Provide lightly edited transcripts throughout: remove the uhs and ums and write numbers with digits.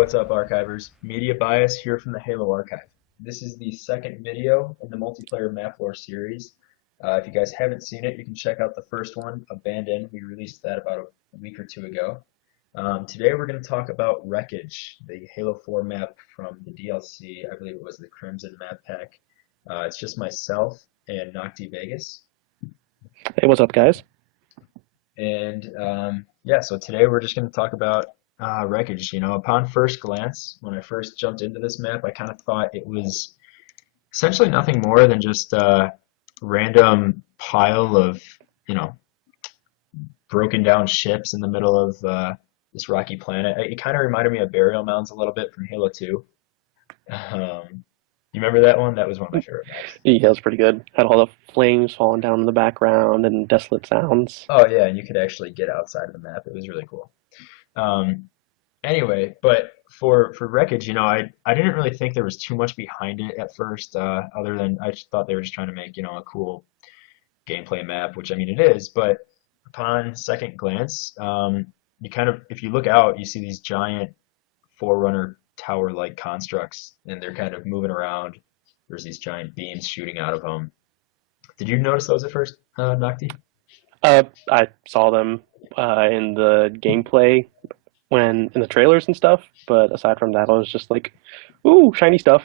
What's up, Archivers? Media Bias here from the Halo Archive. This is the second video in the multiplayer map lore series. If you guys haven't seen it, you can check out the first one, Abandoned. We released that about a week or two ago. Today we're going to talk about Wreckage, the Halo 4 map from the DLC. I believe it was the Crimson map pack. It's just myself and Nocti Vegas. Hey, what's up, guys? And yeah, so today we're just going to talk about Wreckage. Upon first glance, when I first jumped into this map, I kind of thought it was essentially nothing more than just a random pile of, broken down ships in the middle of this rocky planet. It kind of reminded me of burial mounds a little bit from Halo 2. You remember that one? That was one of my favorite maps. Yeah, that's pretty good. Had all the flames falling down in the background and desolate sounds. Oh yeah, and you could actually get outside of the map. It was really cool. Anyway, but for Wreckage, I didn't really think there was too much behind it at first, other than I just thought they were just trying to make, a cool gameplay map, which I mean it is, but upon second glance, if you look out, you see these giant forerunner tower-like constructs, and they're kind of moving around. There's these giant beams shooting out of them. Did you notice those at first, Nocti? I saw them in the gameplay when in the trailers and stuff, but aside from that, I was just like, "Ooh, shiny stuff."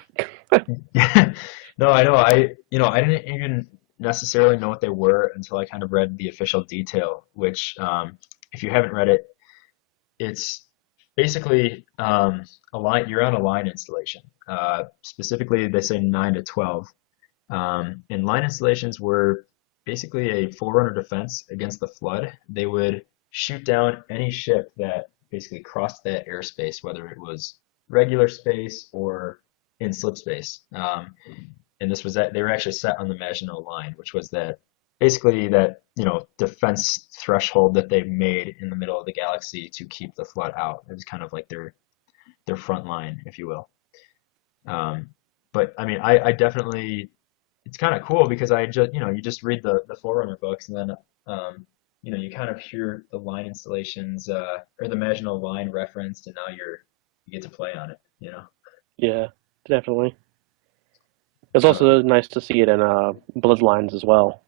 No, I know. I didn't even necessarily know what they were until I kind of read the official detail, which, if you haven't read it, it's basically a line. You're on a line installation. Specifically, they say 9 to 12. And line installations were basically a forerunner defense against the flood. They would shoot down any ship that basically crossed that airspace, whether it was regular space or in slipspace. And this was that they were actually set on the Maginot Line, which was that basically that defense threshold that they made in the middle of the galaxy to keep the flood out. It was kind of like their front line, if you will. But I mean, I definitely it's kind of cool because I just you just read the Forerunner books and then you kind of hear the line installations or the Maginot Line referenced, and now you get to play on it. Yeah, definitely. It's Um, also nice to see it in Bloodlines as well.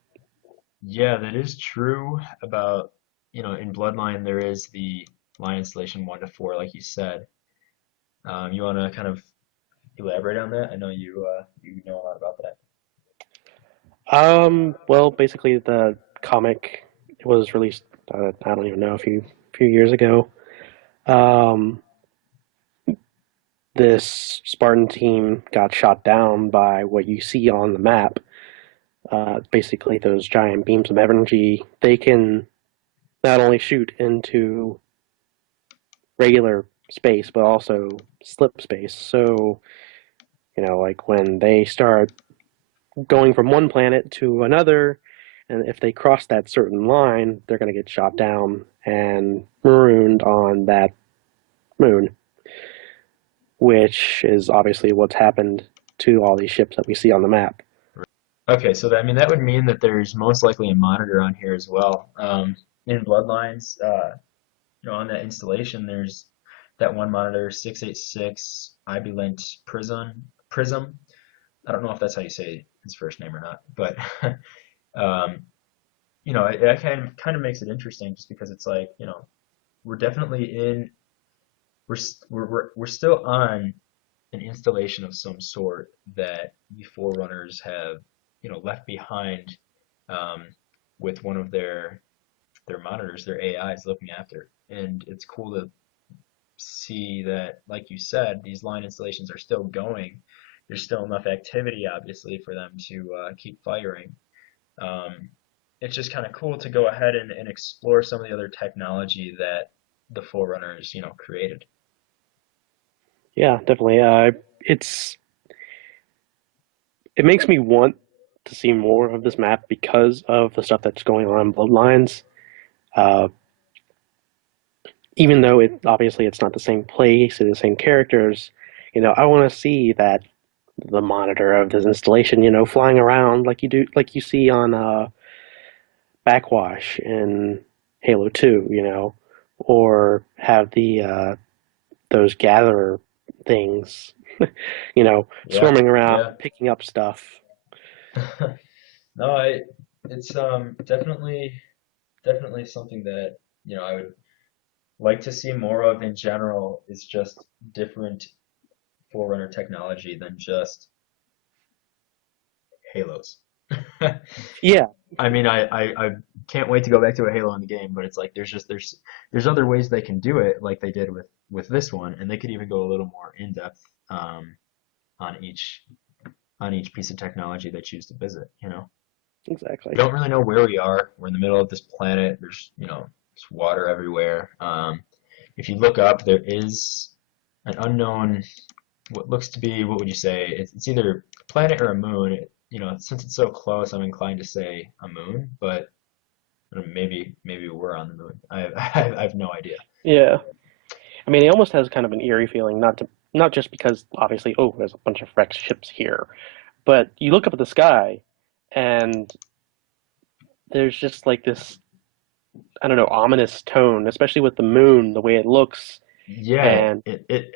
yeah, that is true about in Bloodline there is the line installation 1 to 4, like you said. You want to kind of elaborate on that? I know you know a lot about that. Well, basically the comic was released. I don't even know, a few years ago. Um, this Spartan team got shot down by what you see on the map. Basically, those giant beams of energy. They can not only shoot into regular space, but also slip space. So, like when they start going from one planet to another, and if they cross that certain line, they're going to get shot down and marooned on that moon, which is obviously what's happened to all these ships that we see on the map. Okay, so I mean that would mean that there's most likely a monitor on here as well. In Bloodlines, on that installation, there's that one monitor, 686 Ibulent Prism. I don't know if that's how you say his first name or not, but um, it kind of makes it interesting just because it's like, we're definitely in we're still on an installation of some sort that the Forerunners have, left behind um, with one of their monitors, their AIs looking after. And it's cool to see that, like you said, these line installations are still going. There's still enough activity, obviously, for them to keep firing. Um, it's just kind of cool to go ahead and explore some of the other technology that the Forerunners, created. Yeah, definitely. It makes me want to see more of this map because of the stuff that's going on in Bloodlines. Uh, Even though it's not the same place or the same characters, I want to see that the monitor of this installation, flying around like you see on Backwash in Halo 2, or have the those gatherer things, you know, Yeah, swarming around, yeah. picking up stuff. No, it's definitely something that, I would like to see more of in general is just different forerunner technology than just Halos. Yeah, I mean, I can't wait to go back to a Halo in the game, but it's like there's other ways they can do it, like they did with this one, and they could even go a little more in depth on each piece of technology they choose to visit. We exactly. don't really know where we are. We're in the middle of this planet. There's water everywhere. If you look up, there is an unknown, what looks to be, what would you say? It's either a planet or a moon. Since it's so close, I'm inclined to say a moon, but maybe we're on the moon. I have no idea. Yeah. I mean, it almost has kind of an eerie feeling, not just because obviously, oh, there's a bunch of wrecked ships here, but you look up at the sky and there's just like this, I don't know, ominous tone, especially with the moon, the way it looks, Yeah, and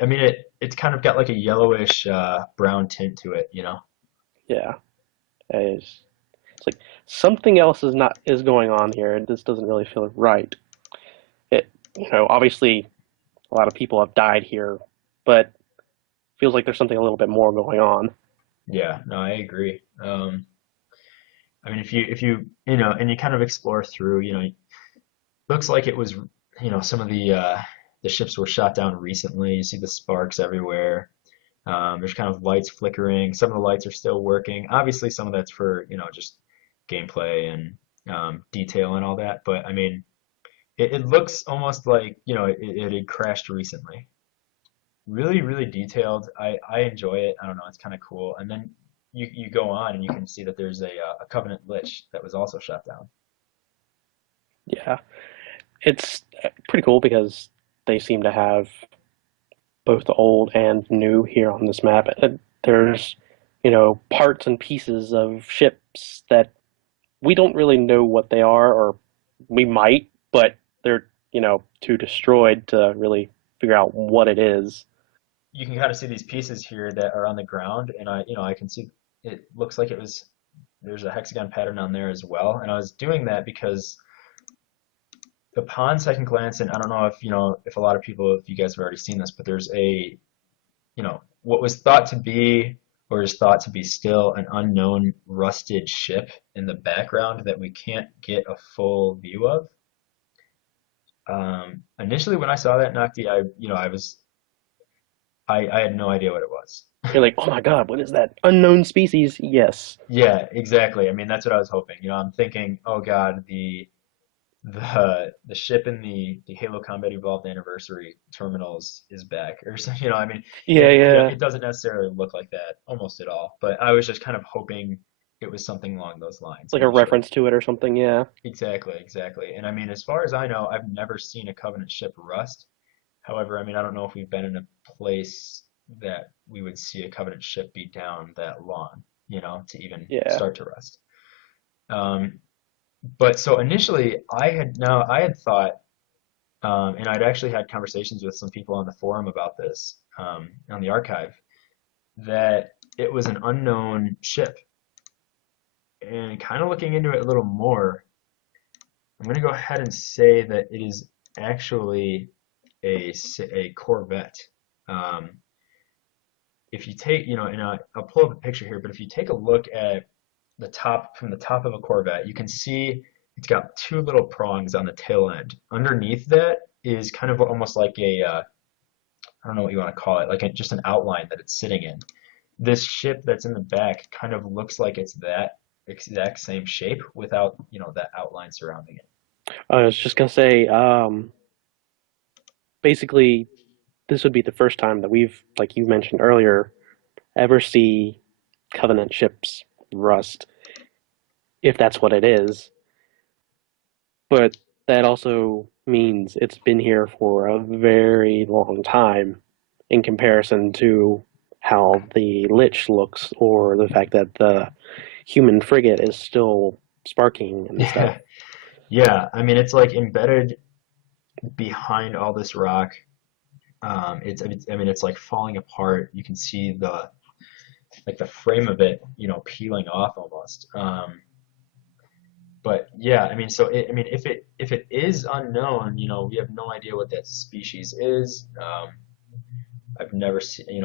I mean it's kind of got like a yellowish brown tint to it. yeah, it's like something else is going on here, and this doesn't really feel right. It, obviously a lot of people have died here, but feels like there's something a little bit more going on. Yeah, no, I agree. I mean, if you and you kind of explore through, looks like it was, some of the ships were shot down recently. You see the sparks everywhere. There's kind of lights flickering. Some of the lights are still working. Obviously, some of that's for, just gameplay and detail and all that. But I mean, it looks almost like, it had crashed recently. Really, really detailed. I enjoy it. I don't know, it's kind of cool. And then you go on and you can see that there's a Covenant Lich that was also shot down. Yeah, it's pretty cool because they seem to have both old and new here on this map. There's, parts and pieces of ships that we don't really know what they are, or we might, but they're, too destroyed to really figure out what it is. You can kind of see these pieces here that are on the ground, and I can see it looks like there's a hexagon pattern on there as well. And I was doing that because upon second glance, and I don't know if a lot of people, if you guys have already seen this, but there's what was thought to be or is thought to be still an unknown rusted ship in the background that we can't get a full view of. Initially, when I saw that Nocti, I had no idea what it was. You're like, oh my god, what is that unknown species? Yes. Yeah, exactly. I mean, that's what I was hoping. I'm thinking, oh God, the ship in the Halo Combat Evolved Anniversary terminals is back, or so. I mean, Yeah, yeah. it doesn't necessarily look like that almost at all. But I was just kind of hoping it was something along those lines Like a initially. reference to it or something, yeah. Exactly, exactly. And I mean, as far as I know, I've never seen a Covenant ship rust. However, I mean, I don't know if we've been in a place that we would see a Covenant ship be down that long, to even Yeah. start to rust. Um, but so initially, I had thought, and I'd actually had conversations with some people on the forum about this, on the archive, that it was an unknown ship. And kind of looking into it a little more, I'm going to go ahead and say that it is actually a Corvette. Um, if you take, and I'll pull up a picture here, but if you take a look at from the top of a Corvette, you can see it's got two little prongs on the tail end. Underneath that is kind of almost like I don't know what you want to call it, like just an outline that it's sitting in. This ship that's in the back kind of looks like it's that exact same shape without, that outline surrounding it. I was just gonna say, basically, this would be the first time that we've, like you mentioned earlier, ever see Covenant ships rust, if that's what it is. But that also means it's been here for a very long time in comparison to how the Lich looks, or the fact that the human frigate is still sparking and stuff. Yeah, yeah. I mean, it's like embedded behind all this rock. I mean, it's like falling apart. You can see the frame of it, peeling off almost. But yeah, I mean, I mean, if it is unknown, we have no idea what that species is. I've never seen,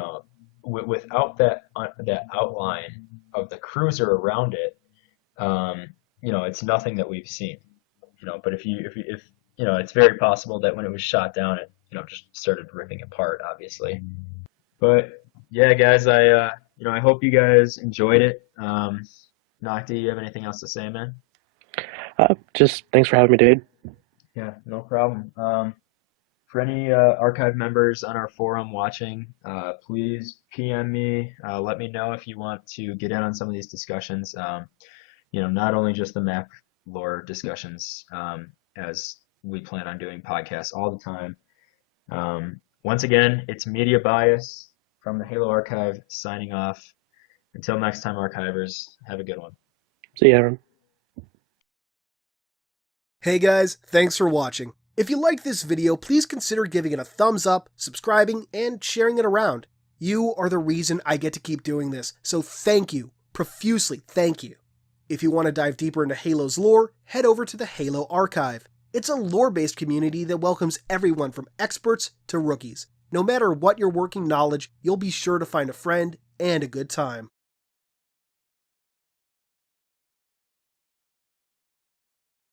without that outline of the cruiser around it, it's nothing that we've seen. But it's very possible that when it was shot down, it, just started ripping apart, obviously. But yeah, guys, I hope you guys enjoyed it. Nocti, you have anything else to say, man? Just thanks for having me, dude. Yeah, no problem. For any archive members on our forum watching, please PM me. Let me know if you want to get in on some of these discussions. Not only just the map lore discussions, as we plan on doing podcasts all the time. Once again, it's Media Bias from the Halo Archive signing off. Until next time, archivers, have a good one. See you, Aaron. Hey guys, thanks for watching. If you liked this video, please consider giving it a thumbs up, subscribing, and sharing it around. You are the reason I get to keep doing this, so thank you, profusely thank you. If you want to dive deeper into Halo's lore, head over to the Halo Archive. It's a lore-based community that welcomes everyone from experts to rookies. No matter what your working knowledge, you'll be sure to find a friend and a good time.